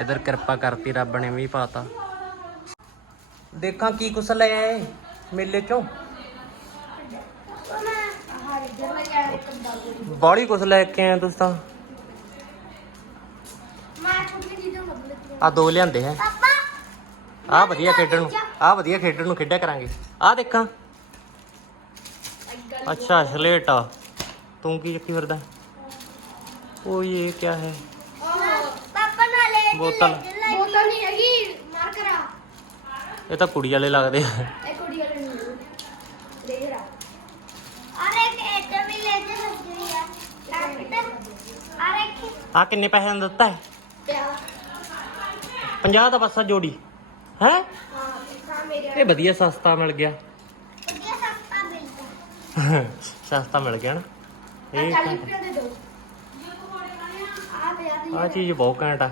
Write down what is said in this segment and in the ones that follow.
ਇਧਰ ਕਿਰਪਾ ਕਰਤੀ ਰੱਬ ਨੇ ਵੀ ਪਾਤਾ। ਦੇਖਾਂ ਕੀ ਕੁਛ ਲੈ ਆਏ ਮੇਲੇ ਚੋਂ। ਬਾੜੀ ਕੁਛ ਲੈ ਕੇ ਆਏ ਤੁਸੀਂ ਤਾਂ। ਆ ਦੋ ਲਿਆਂਦੇ ਹੈ। ਆ ਵਧੀਆ ਖੇਡਣ ਨੂੰ ਆ ਵਧੀਆ ਖੇਡਣ ਨੂੰ ਖੇਡਿਆ ਕਰਾਂਗੇ। ਆ ਦੇਖਾਂ। ਅੱਛਾ ਸਲੇਟ ਆ। ਤੂੰ ਕੀ ਚੱਕੀ ਫਿਰਦਾ? ਉਹ ਇਹ ਕੀ ਹੈ? ਬੋਤਲ। ਬੋਤਲ ਨਹੀਂ ਹੈਗੀ ਮਾਰਕਰ ਆ ਇਹ ਤਾਂ ਕੁੜੀ ਵਾਲੇ ਲੱਗਦੇ ਆ। ਇਹ ਕੁੜੀ ਵਾਲੇ ਨਹੀਂ ਦੇਖ ਰਾ ਅਰੇ ਇਹ ਵੀ ਲੈ ਕੇ ਲੱਗੀ ਆ। ਅਰੇ ਕੀ ਆ ਕਿੰਨੇ ਪੈਸੇ ਦਾ ਦਿੱਤਾ ਹੈ? ਪਿਆ। 50 ਦਾ ਬੱਸਾ ਜੋੜੀ। ਹੈ? ਹਾਂ ਸਾ ਮੇਰੇ ਇਹ ਵਧੀਆ ਸਸਤਾ ਮਿਲ ਗਿਆ। ਵਧੀਆ ਸਸਤਾ ਮਿਲਦਾ ਸਸਤਾ ਮਿਲ ਗਿਆ ਨਾ। ਇਹ ਚਾਲੀ ਰੁਪਏ ਦੇ ਦੋ। ਆ ਪਿਆ ਦੀ ਆ ਚੀਜ਼ ਬਹੁਤ ਘੈਂਟ ਆ।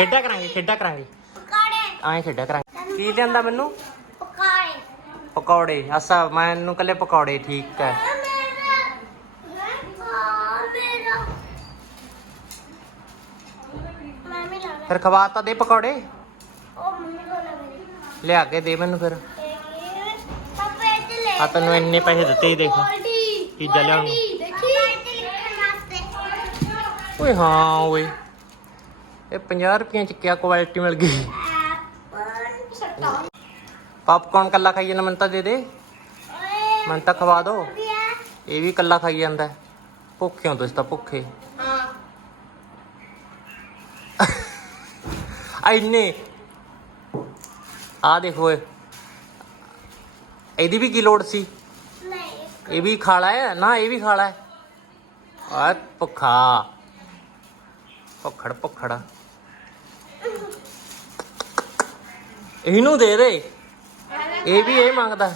ਖੇਡਿਆ ਕਰਾਂਗੇ ਖੇਡਿਆ ਕਰਾਂਗੇ। ਪਕਾੜੇ। ਐਂ ਖੇਡਿਆ ਕਰਾਂਗੇ। ਕੀ ਲਿਆਂਦਾ ਮੈਨੂੰ? ਪਕਾੜੇ। ਪਕੌੜੇ। ਅਸਾ ਮੈਨੂੰ ਕੱਲੇ ਪਕੌੜੇ ਠੀਕ ਹੈ। ਫਿਰ ਖਵਾ ਤਾਂ ਦੇ ਪਕੌੜੇ। ਉਹ ਮੰਮੀ ਕੋਲ ਆ ਮੇਰੀ। ਲਿਆ ਕੇ ਦੇ ਮੈਨੂੰ ਫਿਰ। ਪਾਪਾ ਇੱਥੇ ਲੈ ਆ ਤੈਨੂੰ ਇੰਨੇ ਪੈਸੇ ਦਿੱਤੇ ਹੀ ਦੇਖ। ਦੇਖੀ? ਵਾਸਤੇ ਓਏ ਹਾਂ ਓਏ। ਇਹ 50 ਰੁਪਈਆਂ ਚ ਕਿਆ ਕੁਆਲਿਟੀ ਮਿਲ ਗਈ? ਐਪਲ ਸੱਟਾ ਪਾਪਕੌਰਨ ਕੱਲਾ ਖਾਈ ਜਾਂਦਾ, ਮੈਨੂੰ ਤਾਂ ਦੇ ਦੇ। ਮੈਨੂੰ ਤਾਂ ਖਵਾ ਦੋ। ਇਹ ਵੀ ਕੱਲਾ ਖਾਈ ਜਾਂਦਾ ਭੁੱਖੇ ਹੋ ਤੁਸੀਂ ਤਾਂ ਭੁੱਖੇ। ਹਾਂ ਇੰਨੇ। ਆ ਦੇਖੋ ਇਹਦੀ ਵੀ ਕੀ ਲੋੜ ਸੀ? ਇਹ ਵੀ ਖਾਲਾ ਹੈ? ਨਾ, ਇਹ ਵੀ ਖਾਲਾ ਹੈ। ਆ ਭੁੱਖਾ। ਭੁੱਖੜ ਭੁੱਖੜ। ਇਹਨੂੰ ਦੇ ਦੇ। ਇਹ ਵੀ ਇਹ ਮੰਗਦਾ।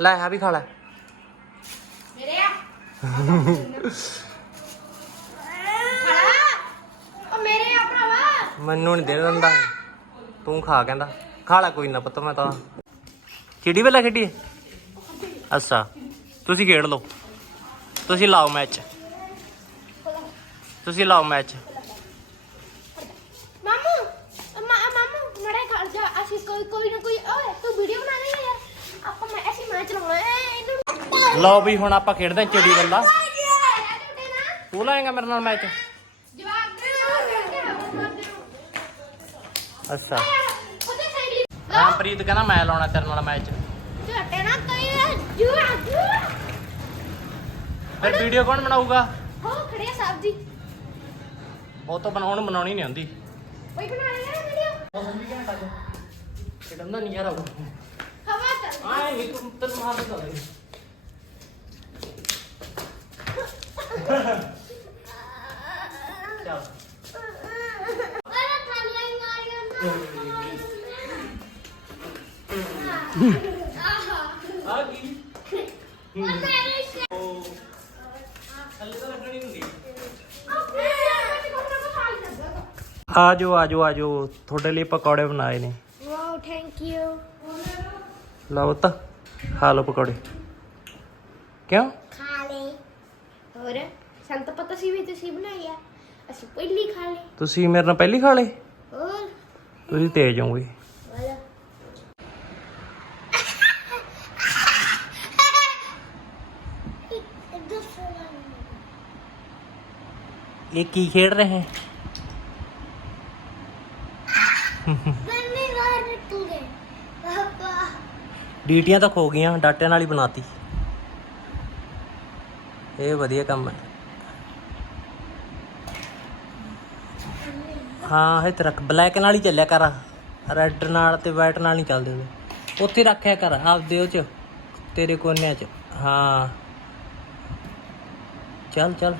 ਲੈ ਆ ਵੀ ਖਾ ਲੈ। ਮੇਰੇ ਆ ਖੜਾ ਉਹ ਮੇਰੇ ਆ ਭਰਾਵਾ ਮੈਨੂੰ ਨਹੀਂ ਦੇ ਦਿੰਦਾ। ਤੂੰ ਖਾ, ਕਹਿੰਦਾ। ਖਾ ਲੈ, ਕੋਈ ਨਾ ਪੁੱਤ, ਮੈਂ ਤਾਂ। ਚਿੜੀ ਵੇਲਾ ਖੇਡੀਏ ਅੱਛਾ। ਤੁਸੀਂ ਖੇਡ ਲਓ। ਤੁਸੀਂ ਲਾਓ ਮੈਚ। ਤੁਸੀਂ ਲਾਓ ਮੈਚ ਮਾਮੂ ਮਾ ਮਾਮੂ ਮੜਾ ਖੜ ਜਾ ਅਸੀਂ ਕੋਈ ਕੋਈ ਨਾ ਕੋਈ ਓਏ ਤੂੰ ਵੀਡੀਓ ਬਣਾ ਲੈ ਯਾਰ। ਆਪਾਂ ਮੈਂ ਐਸੀ ਮੈਚ ਲਾਉਣਾ ਹੈ ਇਹਨੂੰ ਲਓ ਵੀ ਹੁਣ ਆਪਾਂ ਖੇਡਦੇ ਹਾਂ ਚਿੜੀ ਵੇਲਾ। ਜਵਾਬ ਤੂੰ ਲਾਏਗਾ ਮੇਰੇ ਨਾਲ ਮੈਚ ਅੱਛਾ। ਹਾਂ ਪ੍ਰੀਤ ਕਹਿੰਦਾ ਮੈਂ ਲਾਉਣਾ ਤੇਰੇ ਨਾਲ ਮੈਚ ਝਟੇ ਨਾ ਕਈ ਜੂਆ ਜੂਆ। ਫਿਰ ਵੀਡੀਓ ਕੌਣ ਬਣਾਊਗਾ? ਹੋ ਖੜਿਆ ਸਾਹਿਬ ਜੀ। ਉਹ ਤਾਂ ਬਣਾਉਣ ਬਣਾਉਣੀ ਨਹੀਂ ਆਉਂਦੀ। ਕੋਈ ਬਣਾ ਲਿਆ ਵੀਡੀਓ ਨਜ਼ਾਰਾ ਆਊ ਹਵਾ ਚੱਲ ਆਏ ਨਹੀਂ ਤੂੰ ਤੈਨੂੰ ਮਾਰ ਦਿੱਤਾ ਚੱਲ। ਅਰੇ ਥੱਲੇ ਮਾਰੀਆਂ ਆ ਕੀ ਉਹ ਥੱਲੇ ਤਾਂ ਲੱਗਣੀ ਹੁੰਦੀ। ਆਜੋ ਆਜੋ ਆਜੋ। ਤੁਹਾਡੇ ਲਈ ਪਕੌੜੇ ਬਣਾਏ ਨੇ। ਵਾਓ ਥੈਂਕ ਯੂ ਲਓ ਤਾਂ ਖਾ ਲਓ ਪਕੌੜੇ। ਕਿਉਂ? ਖਾ ਲੈ ਹੋਰ ਸਾਨੂੰ ਤਾਂ ਪਤਾ ਸੀ ਵੀ ਤੁਸੀਂ ਬਣਾਈ ਆ। ਅਸੀਂ ਪਹਿਲੀ ਖਾ ਲਈ। ਤੁਸੀਂ ਮੇਰੇ ਨਾਲ ਪਹਿਲੀ ਖਾ ਲਏ ਹੋਰ। ਤੁਸੀਂ ਤੇਜ਼ ਹੋਗੇ ਵਾਲਾ ਇਹ ਕੀ ਖੇਡ ਰਹੇ? ਹੈ ਪਾਪਾ। ਡੀਟੀਆਂ ਤਾਂ ਖੋ ਗਈਆਂ ਡਾਟੇ ਨਾਲ ਹੀ ਬਣਾਤੀ। ਇਹ ਵਧੀਆ ਕੰਮ ਹੈ। ਹਾਂ ਇਹ ਤੇ ਰੱਖ ਬਲੈਕ ਨਾਲ ਹੀ ਚੱਲਿਆ ਕਰ। ਰੈੱਡ ਨਾਲ ਤੇ ਵਾਈਟ ਨਾਲ ਨਹੀਂ ਚੱਲਦੇ ਉਹਦੇ। ਉੱਥੇ ਰੱਖਿਆ ਕਰ ਆਪਦੇ ਉਹ ਚ ਤੇਰੇ ਕੋਨਿਆਂ ਚ। ਹਾਂ। ਚੱਲ ਚੱਲ।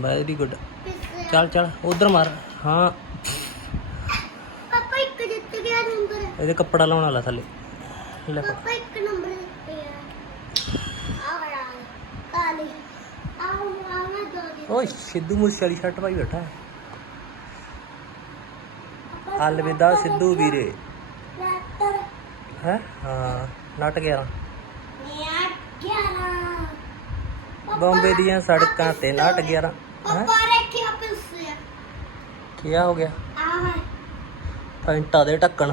Very good. ਚੱਲ ਚੱਲ ਉਧਰ ਮਾਰ। ਹਾਂ ਪਾਪਾ ਇੱਕ ਜਿੱਤ ਗਿਆ ਨੰਬਰ ਇਹਦੇ ਕੱਪੜਾ ਲਾਉਣ ਵਾਲਾ ਥੱਲੇ। ਲੈ। ਪਾਪਾ ਇੱਕ ਨੰਬਰ ਆ। ਕਾਲੀ। ਦੋ ਦੀ ਓਏ ਸਿੱਧੂ ਮੂਸੇ ਵਾਲੀ ਸ਼ਰਟ ਪਾਈ ਬੈਠਾ ਹੈ। ਅਲਵਿਦਾ ਸਿੱਧੂ ਵੀਰੇ। ਲੈਟਰ ਹੈ? ਹਾਂ ਨਟ ਗਿਆ। ਮੈਂ ਗਿਆਰਾਂ। ਬੰਬੇ ਦੀਆਂ ਸੜਕਾਂ ਤੇ ਨਟ ਗਿਆ ਹੈ ਪਾਪਾ ਰੱਖਿਆ ਪਿੱਛੇ ਕੀ ਹੋ ਗਿਆ? ਆ ਫੈਂਟਾ ਦੇ ਢੱਕਣ।